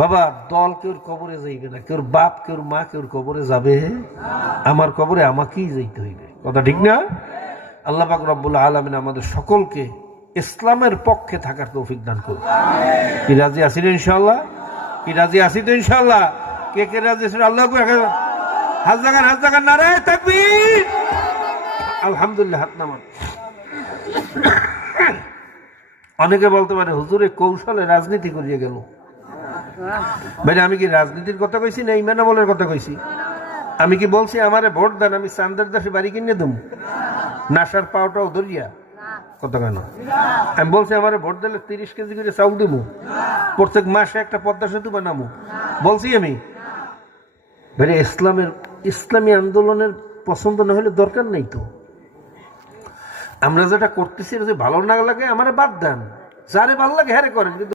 বাবা দল কেউ কবরে যাইবে না, কেউ বাপ কেউ মা কেউ কবরে যাবে, আমার কবরে আমাকেই যাইতে হইবে। কথা ঠিক না? আল্লাহ পাক রব্বুল আলামিন আমাদের সকলকে ইসলামের পক্ষে থাকার তৌফিক দান করুন। কি রাজি আছি তো ইনশাআল্লাহ? কি রাজি আছি তো ইনশাআল্লাহ? কে কে রাজি আছেন? আল্লাহ হাত জাগান নারায়ে তাকবীর। আলহামদুলিল্লাহ, হাত নামান। অনেকে বলতে পারে হুজুরে কৌশলে রাজনীতি করিয়ে গেল। ভাই আমি কি রাজনীতির কথা কইছি না ইমান আমলের কথা কইছি? আমি কি বলছি আমারে ভোট দেন আমি চান্দের দাসে বাড়ি কিনে দেবো, নাসার পাওটাও ধরিয়া? কত কেন? আমি বলছি আমারে ভোট দিলে 30 কেজি করে চাউল দেবো, প্রত্যেক মাসে একটা পদ্মা সেতু বানাবো? বলছি আমি? ভাই ইসলামী আন্দোলনের পছন্দ না হলে দরকার নেই তো। আমরা যেটা করতেছি ভালো না লাগে আমারে বাদ দেন, যারে ভালো লাগে হ্যারে করেন, কিন্তু